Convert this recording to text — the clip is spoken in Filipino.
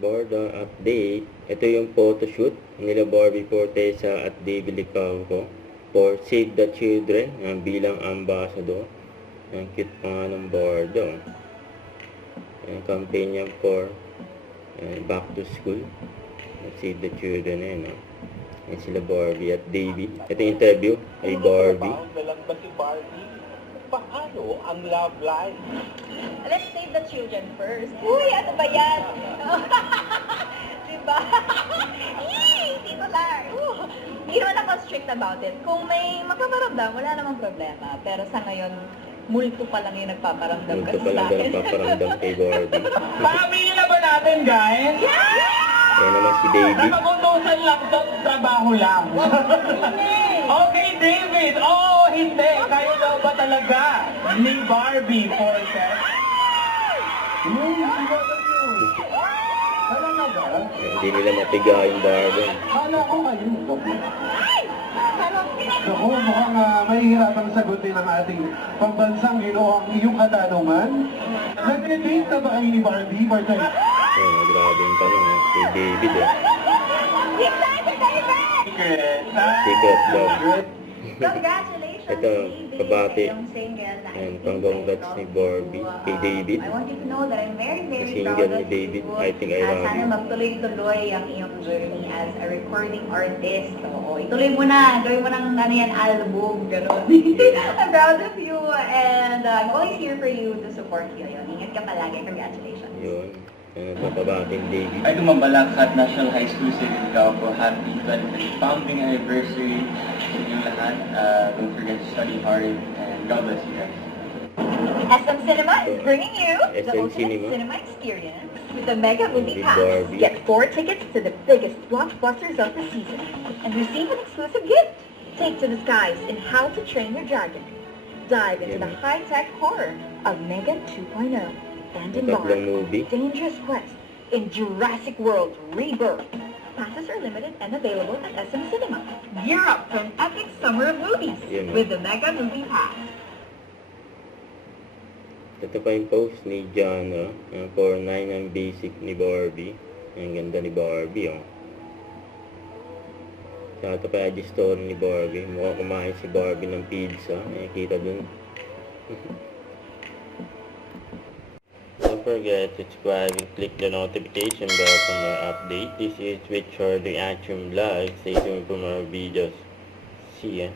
Border update. Ito yung photoshoot nila Barbie Fortesa at David Licauco for Save the Children bilang ambassador. Ang cute pa nga ng Bordo. Yung campaign niya for back to school. Save the Children eh, no? Yan sila Barbie at David. Ito yung interview kay Barbie. Dalang ba si Barbie? Paano ang love life? Let's save the children first. Uy, ano ba yan? Diba? Yay! Tito Lar! Hindi naman ako strict about it. Kung may magpaparamdam, wala namang problema. Pero sa ngayon, multo pa lang yung nagpaparamdam Ito kasi pa sa lang akin. nagpaparamdam kay Barbie. Pamilya na ba natin, guys? Yan naman si David. Nakagutusan lang to, trabaho lang. Okay, David. Oo, hindi. Kayo daw ba talaga ni Barbie Fortesa? Talaga ba? Hindi nila mapiga yung Barbie. Kala ko kayo. Ako, mukhang mahihirapang sagutin ang ating pambansang ginoo ang iyong katanungan. Nag-date na ba kayo ni Barbie? Ayan, grabe yung tanong kay David eh. Secret. Secret love. Congratulations, Ito, David. kabati. Kayong single na Ayan, pang-congrats ni Barbie kay David. I want you to know that I'm very, very Single proud ni of David, you. I think I love Sana you. magtuloy-tuloy ang iyong journey as a recording artist. Oo, ituloy mo na. Gawin mo ng ano yan, album. Ganun. I'm proud of you and I'm always here for you to support you. Yun. Ingat ka palagi. Congratulations. Yun. Ayan, papabatin David. Ay gumabalak at National High School City Licao for happy 25th founding anniversary sa inyong lahat. Don't forget to study hard and God bless you guys. SM Cinema is bringing you the SM ultimate Cinema. cinema experience with the Mega Movie With Pass. Barbie. Get 4 tickets to the biggest blockbusters of the season and receive an exclusive gift. Take to the skies in How to Train Your Dragon. Dive into the high-tech horror of Mega 2.0 and Tatlong embark movie. Dangerous Quest in Jurassic World Rebirth. Passes are limited and available at SM Cinema. Gear up for an epic summer of movies Yun. with the Mega Movie Pass. Ito pa yung post ni Jana. 4.9 ang basic ni Barbie. Ang ganda ni Barbie, oh. Sa ito pa yung story ni Barbie. Mukhang kumain si Barbie ng pizza. Nakikita dun. Don't forget to subscribe and click the notification bell for more updates. This is Richard Reaction Vlog. Stay tuned for more videos. See ya.